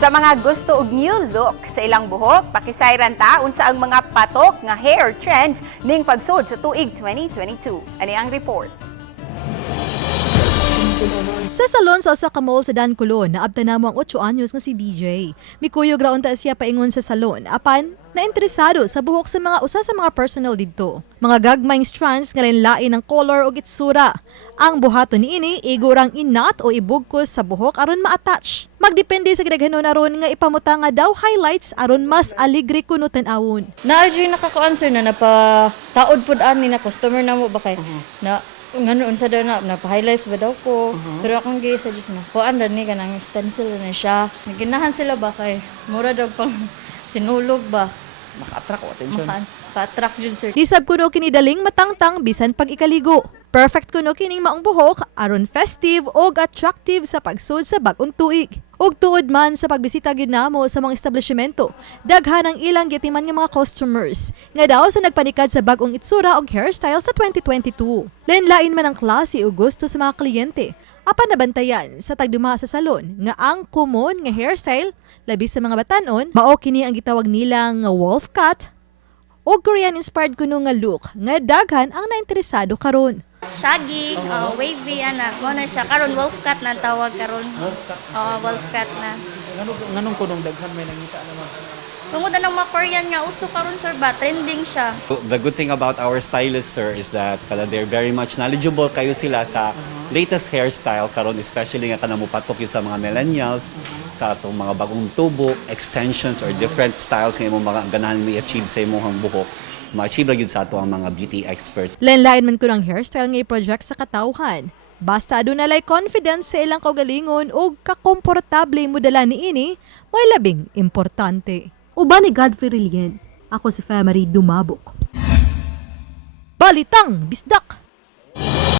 Sa mga gusto og new look sa ilang buhok, pakisayran ta unsa ang mga patok nga hair trends ning pagsud sa tuig 2022. Ani ang report. Sa salon sa usa ka mall sa Dancolon, naabtan namo ang 8 anyos nga si BJ. Mikuyog raon ta siya paingon sa salon, apan nainteresado sa buhok sa mga usa sa mga personal didto. Mga gagmayng strands nga lain-lain ng color o itsura. Ang buhaton niini igurang inat o ibugkos sa buhok aron ma-attach. Magdepende sa gidaghanon aron nga ipamuta nga daw highlights aron mas aligre kuno tan-awon. Na-argue nakaka-answer na napataod pud ani na customer na mo ba kay na ngano unsa daw na pa-highlights ba daw ko. Pero akong gi-suggest na kuan ra ni kanang stencil na siya. Naginahan sila ba kay mura daw pang sinulog ba. Maka-attract o attention. Pa-attract jud sir. Lisab kuno kini daling matangtang bisan pag ikaligo. Perfect kuno kining maong buhok aron festive og attractive sa pagsud sa bag-ong tuig. Ug tuod man sa pagbisita gyud namo sa mga establishmento, daghan ang ilang gitiman nga mga customers nga daw sa nagpanikad sa bag-ong itsura og hairstyle sa 2022. Lain-lain man ang klase o gusto sa mga kliyente. Apan nabantayan sa tagduma sa salon nga ang common nga hairstyle labi sa mga batanon mao kini ang gitawag nilang wolf cut o Korean inspired kuno nga look nga daghan ang nainteresado karon. Shaggy, wavy, mo na siya. Karon wolf cut na tawag karon. Wolf cut na. Nganong kunong daghan may nangita naman. Tungod na ng mga Korean nga uso karon sir ba, trending siya. The good thing about our stylists, sir, is that they're very much knowledgeable kayo sila sa latest hairstyle karon, especially nga kanang mupatok yung sa mga millennials, sa atong mga bagong tubo, extensions or different styles nga imong mga ganahan mo i-achieve sa imong buhok. Ma-achieve lang yun sa ato ang mga beauty experts. Lain-lain man ko ng hairstyle nga i-project sa katawhan. Basta aduna lay confidence sa ilang kaugalingon o kakomportable mo dala niini, may labing importante. Uban ni Godfrey Rilien, ako si Marie Dumabok. Balitang Bisdak!